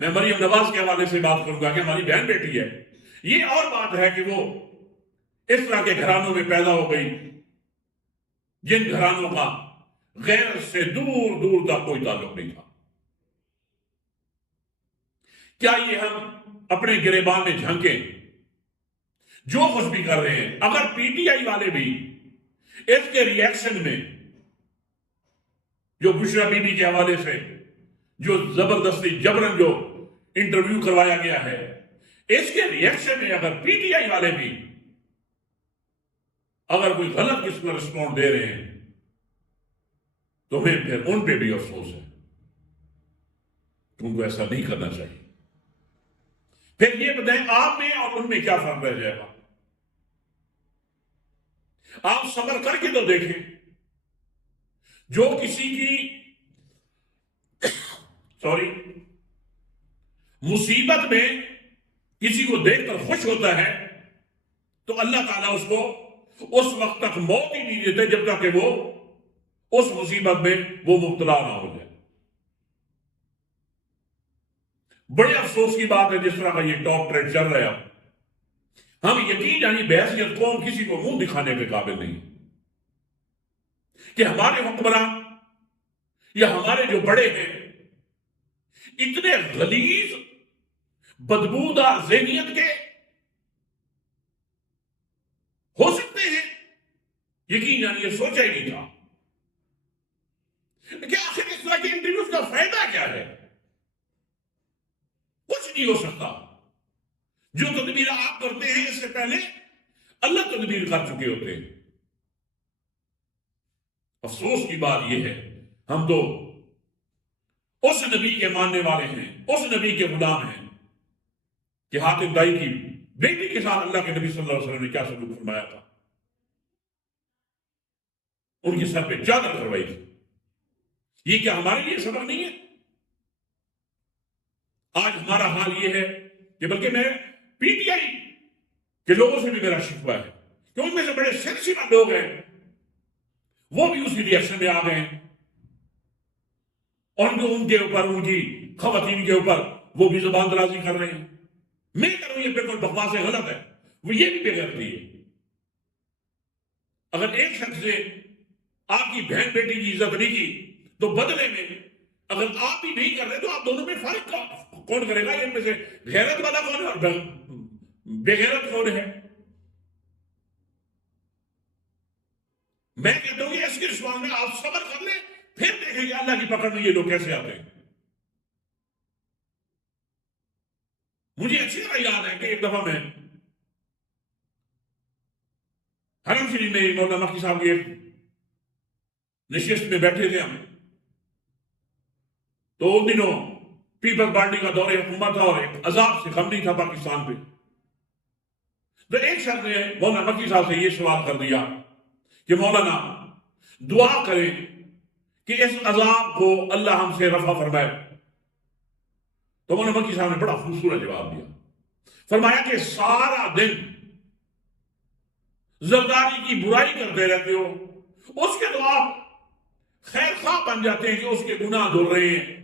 میں مریم نواز کے حوالے سے بات کروں گا کہ ہماری بہن بیٹی ہے. یہ اور بات ہے کہ وہ اس طرح کے گھرانوں میں پیدا ہو گئی جن گھرانوں کا غیرت سے دور دور تک کوئی تعلق نہیں تھا. کیا یہ ہم اپنے گریبان میں جھانکیں جو کچھ بھی کر رہے ہیں؟ اگر پی ٹی آئی والے بھی اس کے ری ایکشن میں جو بشرا بی بی کے حوالے سے جو زبردستی جبرن جو انٹرویو کروایا گیا ہے, اس کے ری ایکشن میں اگر پی ٹی آئی والے بھی اگر کوئی غلط قسم کا رسپونس دے رہے ہیں تو ہمیں پھر ان پہ بھی افسوس ہے. تم کو ایسا نہیں کرنا چاہیے. پھر یہ بتائیں آپ میں اور ان میں کیا فرق رہ جائے گا؟ آپ صبر کر کے تو دیکھیں. جو کسی کی مصیبت میں کسی کو دیکھ کر خوش ہوتا ہے تو اللہ تعالیٰ اس کو اس وقت تک موت ہی نہیں دیتے جب تک کہ وہ اس مصیبت میں وہ مبتلا نہ ہو جائے. بڑے افسوس کی بات ہے جس طرح کا یہ ٹاپ ٹرینڈ چل رہا ہے. ہم یقین یعنی بحیثیت قوم کسی کو منہ دکھانے کے قابل نہیں کہ ہمارے حکمران یا ہمارے جو بڑے ہیں اتنے غلیظ بدبودار ذہنیت کے ہو سکتے ہیں. یقین یعنی یہ سوچا ہی نہیں تھا کہ آخر اس طرح کے انٹرویوز کا فائدہ کیا ہے؟ کچھ نہیں ہو سکتا. جو تدبیر آپ کرتے ہیں اس سے پہلے اللہ تدبیر کر چکے ہوتے ہیں. افسوس کی بات یہ ہے ہم تو اس نبی کے ماننے والے ہیں, اس نبی کے غلام ہیں کہ حاتم دائی کی بیٹی کے ساتھ اللہ کے نبی صلی اللہ علیہ وسلم نے کیا سلوک فرمایا تھا. ان کے سر پہ چادر کروائی تھی. یہ کیا ہمارے لیے سبق نہیں ہے؟ آج ہمارا حال یہ ہے کہ بلکہ میں پی ٹی آئی کے لوگوں سے بھی میرا شکوہ ہے کہ ان میں سے بڑے سینسیٹیو لوگ ہیں وہ بھی اسی ری ایکشن میں آ گئے ہیں اور ان کے اوپر ان کی خواتین کے اوپر وہ بھی زبان درازی کر رہے ہیں. میں کروں یہ بالکل بکواس غلط ہے. وہ یہ بھی بےغیرتی ہے. اگر ایک شخص نے آپ کی بہن بیٹی کی عزت نہیں کی تو بدلے میں اگر آپ بھی نہیں کر رہے تو آپ دونوں میں فرق کون کرے گا؟ ان میں سے غیرت والا کون ہے اور بے غیرت کون ہے؟ میں کہتا ہوں کہ اس کے سوال میں آپ صبر کر لیں پھر دیکھیں گے اللہ کی پکڑ میں یہ لوگ کیسے آتے ہیں. مجھے اچھی طرح یاد ہے کہ ایک دفعہ میں حرم شریف میں مولانا مکی صاحب کے نشست میں بیٹھے تھے ہم, تو ان دنوں پیپلز پارٹی کا دور حکومت تھا اور ایک عذاب سے کم نہیں تھا پاکستان پہ. تو ایک شخص نے مولانا مکی صاحب سے یہ سوال کر دیا کہ مولانا دعا کریں کہ اس عذاب کو اللہ ہم سے رفع فرمائے. تو مولانا مکی صاحب نے بڑا خوبصورت جواب دیا. فرمایا کہ سارا دن زرداری کی برائی کرتے رہتے ہو, اس کے تو آپ خیر خواہ بن جاتے ہیں کہ اس کے گناہ دھل رہے ہیں.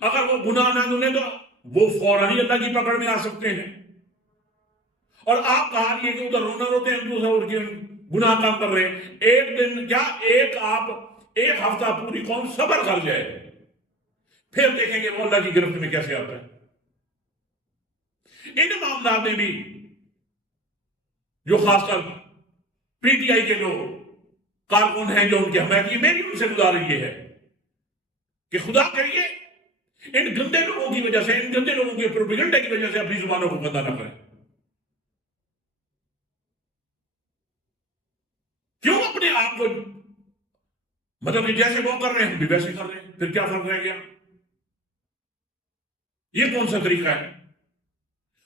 اگر وہ گناہ نہ دھلے تو وہ فوراً ہی اللہ کی پکڑ میں آ سکتے ہیں. اور آپ کہا یہ کہ ادھر رونا روتے ہیں دوسرا کے گناہ کام کر رہے ہیں. ایک دن کیا ایک ہفتہ پوری قوم صبر کر جائے پھر دیکھیں گے وہ اللہ کی گرفت میں کیسے آتا ہے. ان معاملات میں بھی جو خاص کر پی ٹی آئی کے جو کارکن ہیں جو ان کے حمایت کی, میری ان سے گزارش یہ ہے کہ خدا کریے ان گندے لوگوں کی وجہ سے, ان گندے لوگوں کے پروپیگنڈے کی وجہ سے اپنی زبانوں کو گندا نہ کریں. کیوں اپنے آپ کو مطلب کہ جیسے وہ کر رہے ہیں ہم بھی ویسے کر رہے ہیں, پھر کیا فرق رہ گیا؟ یہ کون سا طریقہ ہے؟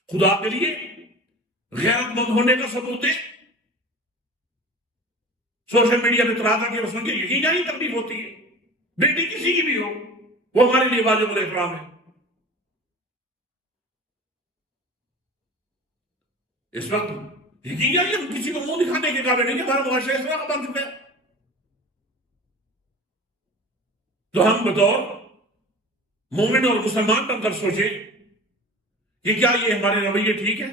خدا کے لیے غیرت مند ہونے کا ثبوت دے. سوشل میڈیا پہ طرح کے رسول کی یقین جانی تکلیف ہوتی ہے, بیٹی کسی کی بھی ہو وہ ہمارے لیے واجب الاحترام ہے. اس وقت یقین جانی ہم کسی کو منہ دکھانے کے قابل نہیں کہ ہمارا معاشرہ اس طرح کا بن چکا ہے. تو ہم بطور مومن اور مسلمان بن کر سوچے کہ کیا یہ ہمارے رویے ٹھیک ہے؟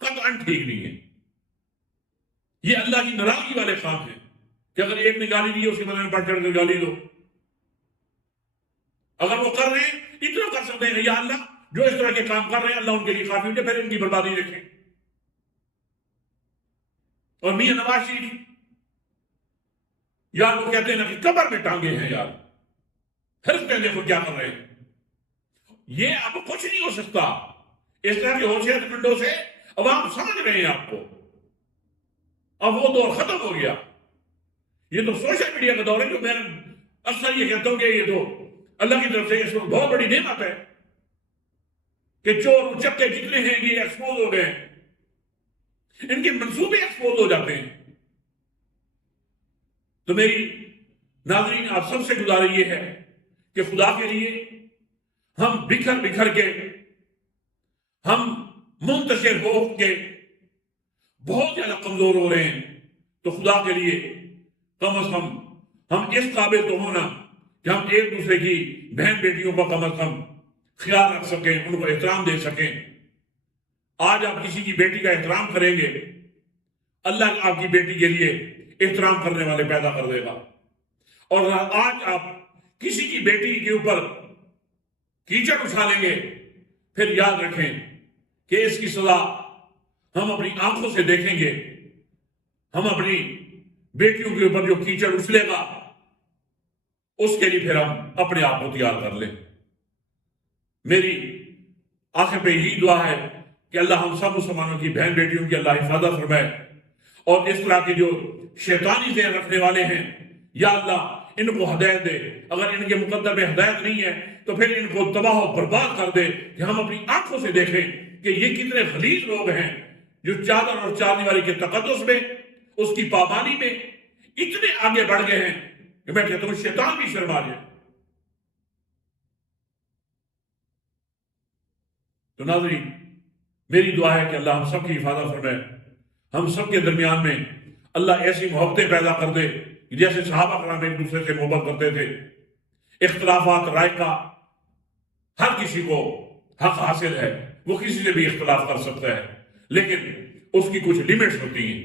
قطعاً ٹھیک نہیں ہے. یہ اللہ کی ناراضگی والے کام ہیں کہ اگر ایک نے گالی دی ہے اس کے بدلے میں بڑھ چڑھ کر گالی دو. اگر وہ کر رہے ہیں اتنا کر سکتے ہیں یا اللہ جو اس طرح کے کام کر رہے ہیں اللہ ان کے لیے کافی ہوتے پھر ان کی بربادی دیکھیں. اور میاں نواز شریف یار وہ کہتے ہیں نا کہ قبر میں ٹانگے ہیں یار، پھر پہلے وہ کیا کر رہے ہیں. یہ اب کچھ نہیں ہو سکتا. اس طرح کے ہوشیت پنڈوں سے عوام سمجھ رہے ہیں آپ کو. اب وہ دور ختم ہو گیا. یہ تو سوشل میڈیا کا دور ہے جو میں اکثر یہ کہتا ہوں کہ یہ تو اللہ کی طرف سے اس وقت بہت بڑی نعمت ہے کہ چور چکے جتنے ہیں یہ ایکسپوز ہو گئے ہیں. ان کے منصوبے ایکسپوز ہو جاتے ہیں. تو میری ناظرین آپ سب سے گزارش یہ ہے کہ خدا کے لیے ہم بکھر بکھر کے ہم منتشر ہو کے بہت زیادہ کمزور ہو رہے ہیں. تو خدا کے لیے کم از کم ہم اس قابل تو ہونا کہ ہم ایک دوسرے کی بہن بیٹیوں کا کم از کم خیال رکھ سکیں، ان کو احترام دے سکیں. آج آپ کسی کی بیٹی کا احترام کریں گے اللہ آپ کی بیٹی کے لیے احترام کرنے والے پیدا کر دے گا. اور آج آپ کسی کی بیٹی کے اوپر کیچڑ اچھا لیں گے پھر یاد رکھیں کہ اس کی سزا ہم اپنی آنکھوں سے دیکھیں گے. ہم اپنی بیٹیوں کے اوپر جو کیچڑ اچھلے گا اس کے لیے پھر ہم اپنے آپ کو تیار کر لیں. میری آخر پہ یہی دعا ہے کہ اللہ ہم سب مسلمانوں کی بہن بیٹیوں کی اللہ حفاظت فرمائے، اور اس طرح کے جو شیطانی ذہن رکھنے والے ہیں یا اللہ ان کو ہدایت دے. اگر ان کے مقدر میں ہدایت نہیں ہے تو پھر ان کو تباہ و برباد کر دے کہ ہم اپنی آنکھوں سے دیکھیں کہ یہ کتنے غلیظ لوگ ہیں جو چادر اور چاندی والی کے تقدس میں اس کی پابندی میں اتنے آگے بڑھ گئے ہیں کہ میں کہتا ہوں شیطان بھی شرما جائے. تو ناظرین میری دعا ہے کہ اللہ ہم سب کی حفاظت فرمائے. ہم سب کے درمیان میں اللہ ایسی محبتیں پیدا کر دے کہ جیسے صحابہ کرام ایک دوسرے سے محبت کرتے تھے. اختلافات رائے کا ہر کسی کو حق حاصل ہے، وہ کسی سے بھی اختلاف کر سکتا ہے، لیکن اس کی کچھ لیمٹس ہوتی ہیں.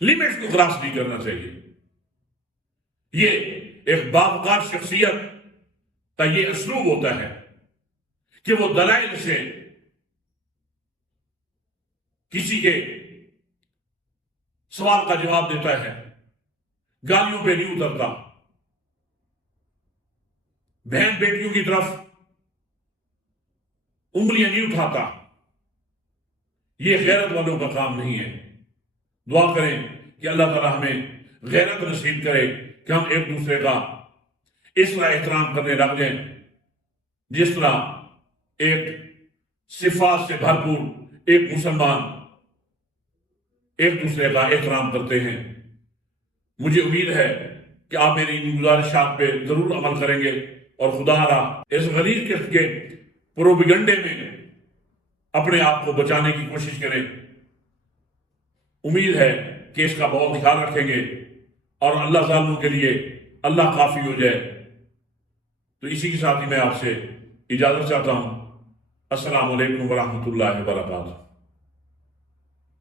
لیمٹس کو کراس نہیں کرنا چاہیے. یہ ایک باوقار شخصیت کا یہ اسلوب ہوتا ہے کہ وہ دلائل سے کسی کے سوال کا جواب دیتا ہے، گالیوں پہ نہیں اترتا، بہن بیٹیوں کی طرف انگلیاں نہیں اٹھاتا. یہ غیرت والوں کا کام نہیں ہے. دعا کریں کہ اللہ تعالیٰ ہمیں غیرت نصیب کرے کہ ہم ایک دوسرے کا اس طرح احترام کرنے لگ جائیں جس طرح ایک صفات سے بھرپور ایک مسلمان ایک دوسرے کا احترام کرتے ہیں. مجھے امید ہے کہ آپ میری ان گزارشات پہ ضرور عمل کریں گے اور خدا را اس غلیظ قسم کے پروپیگنڈے میں اپنے آپ کو بچانے کی کوشش کریں. امید ہے کہ اس کا بہت خیال رکھیں گے اور اللہ ظالموں کے لیے اللہ کافی ہو جائے. تو اسی کے ساتھ ہی میں آپ سے اجازت چاہتا ہوں. السلام علیکم ورحمۃ اللہ وبرکاتہ.